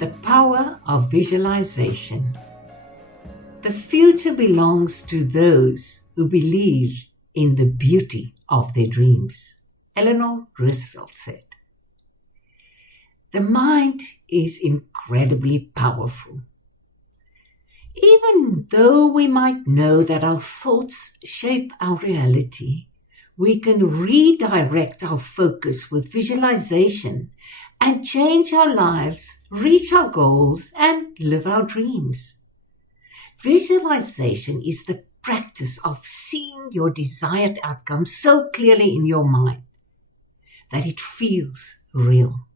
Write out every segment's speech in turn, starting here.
The power of visualization. The future belongs to those who believe in the beauty of their dreams, Eleanor Roosevelt said. The mind is incredibly powerful. Even though we might know that our thoughts shape our reality, we can redirect our focus with visualization and change our lives, reach our goals, and live our dreams. Visualization is the practice of seeing your desired outcome so clearly in your mind that it feels real.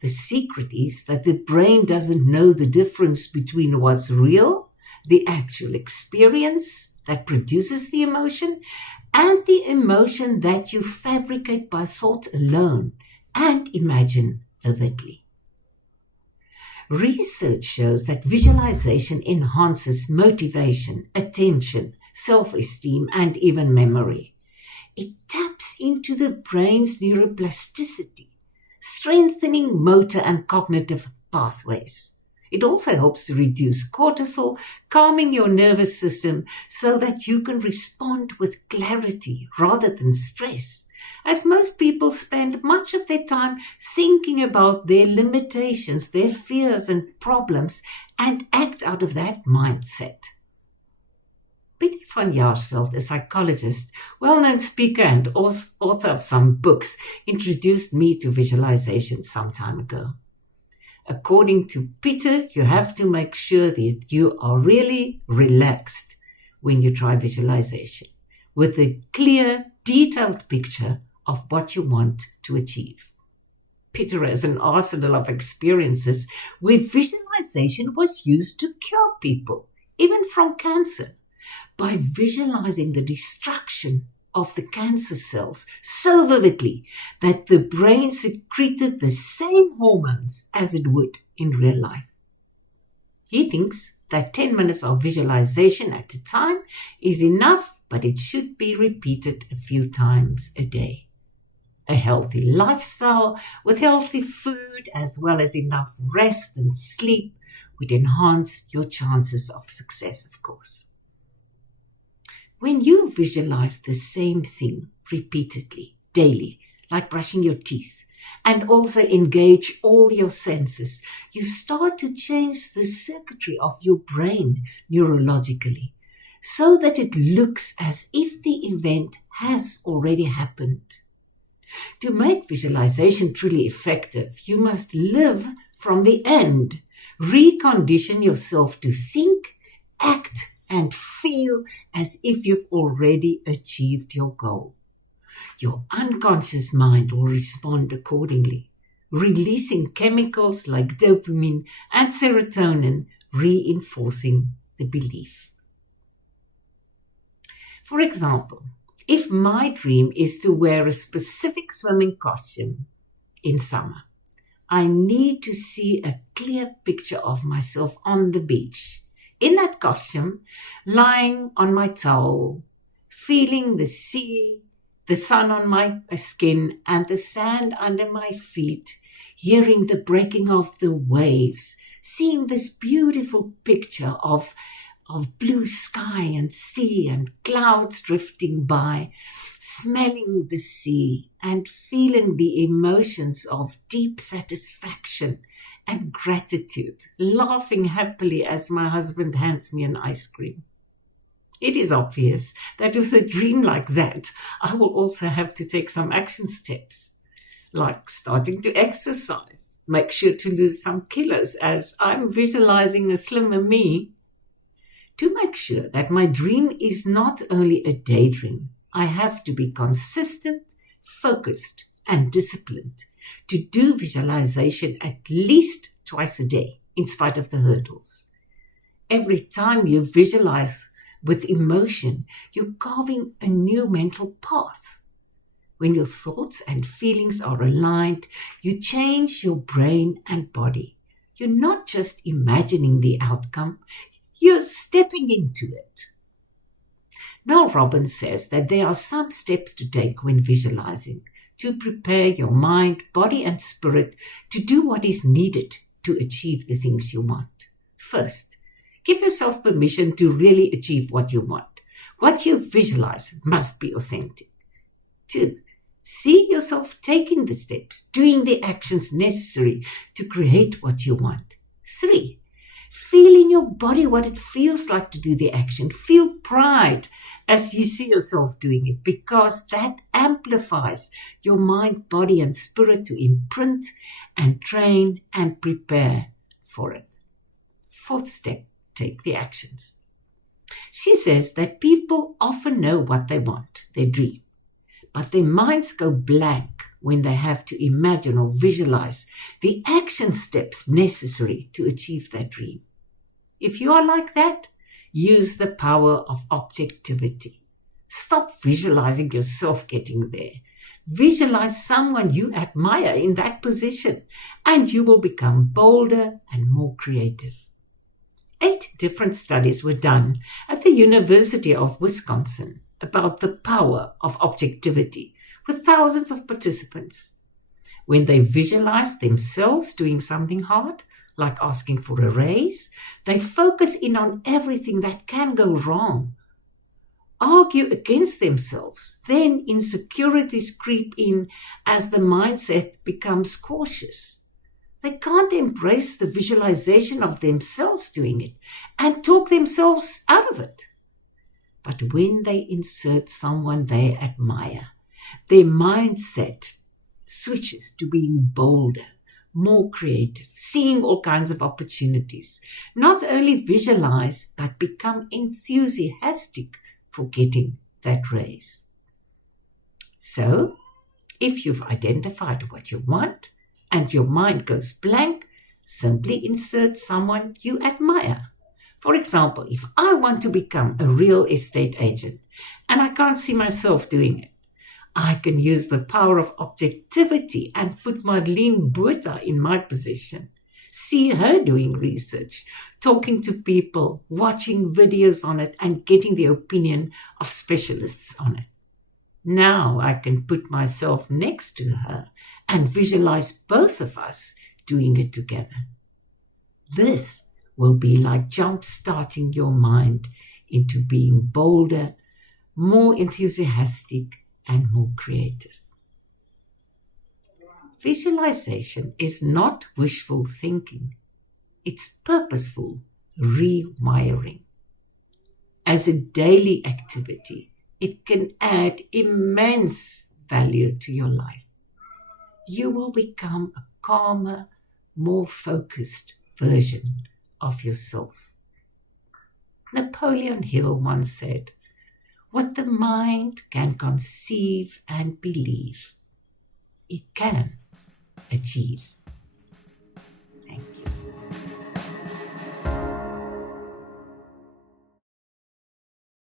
The secret is that the brain doesn't know the difference between what's real, the actual experience that produces the emotion, and the emotion that you fabricate by thought alone and imagine vividly. Research shows that visualization enhances motivation, attention, self-esteem, and even memory. It taps into the brain's neuroplasticity, strengthening motor and cognitive pathways. It also helps to reduce cortisol, calming your nervous system so that you can respond with clarity rather than stress, as most people spend much of their time thinking about their limitations, their fears and problems, and act out of that mindset. Peter van Jaarsveld, a psychologist, well-known speaker and author of some books, introduced me to visualization some time ago. According to Peter, you have to make sure that you are really relaxed when you try visualization, with a clear, detailed picture of what you want to achieve. Peter has an arsenal of experiences where visualization was used to cure people, even from cancer, by visualizing the destruction of the cancer cells so vividly that the brain secreted the same hormones as it would in real life. He thinks that 10 minutes of visualization at a time is enough, but it should be repeated a few times a day. A healthy lifestyle with healthy food as well as enough rest and sleep would enhance your chances of success, of course. When you visualize the same thing repeatedly, daily, like brushing your teeth, and also engage all your senses, you start to change the circuitry of your brain neurologically, so that it looks as if the event has already happened. To make visualization truly effective, you must live from the end, recondition yourself to think, act, and feel as if you've already achieved your goal. Your unconscious mind will respond accordingly, releasing chemicals like dopamine and serotonin, reinforcing the belief. For example, if my dream is to wear a specific swimming costume in summer, I need to see a clear picture of myself on the beach, in that costume, lying on my towel, feeling the sea, the sun on my skin, and the sand under my feet, hearing the breaking of the waves, seeing this beautiful picture of blue sky and sea and clouds drifting by, smelling the sea and feeling the emotions of deep satisfaction and gratitude, laughing happily as my husband hands me an ice cream. It is obvious that with a dream like that, I will also have to take some action steps, like starting to exercise, make sure to lose some kilos as I'm visualizing a slimmer me. To make sure that my dream is not only a daydream, I have to be consistent, focused, and disciplined to do visualization at least twice a day, in spite of the hurdles. Every time you visualize with emotion, you're carving a new mental path. When your thoughts and feelings are aligned, you change your brain and body. You're not just imagining the outcome, you're stepping into it. Mel Robbins says that there are some steps to take when visualizing to prepare your mind, body, and spirit to do what is needed to achieve the things you want. First, give yourself permission to really achieve what you want. What you visualize must be authentic. 2, see yourself taking the steps, doing the actions necessary to create what you want. 3, feel in your body what it feels like to do the action. Feel pride as you see yourself doing it, because that amplifies your mind, body, and spirit to imprint and train and prepare for it. 4th step, take the actions. She says that people often know what they want, their dream, but their minds go blank when they have to imagine or visualize the action steps necessary to achieve that dream. If you are like that, use the power of objectivity. Stop visualizing yourself getting there. Visualize someone you admire in that position, and you will become bolder and more creative. 8 different studies were done at the University of Wisconsin about the power of objectivity with thousands of participants. When they visualized themselves doing something hard, like asking for a raise, they focus in on everything that can go wrong, argue against themselves. Then insecurities creep in as the mindset becomes cautious. They can't embrace the visualization of themselves doing it and talk themselves out of it. But when they insert someone they admire, their mindset switches to being bolder, more creative, seeing all kinds of opportunities. Not only visualize, but become enthusiastic for getting that raise. So, if you've identified what you want and your mind goes blank, simply insert someone you admire. For example, if I want to become a real estate agent and I can't see myself doing it, I can use the power of objectivity and put Marlene in my position. See her doing research, talking to people, watching videos on it, and getting the opinion of specialists on it. Now I can put myself next to her and visualize both of us doing it together. This will be like jump-starting your mind into being bolder, more enthusiastic, and more creative. Visualization is not wishful thinking. It's purposeful rewiring. As a daily activity, it can add immense value to your life. You will become a calmer, more focused version of yourself. Napoleon Hill once said, "What the mind can conceive and believe, it can achieve."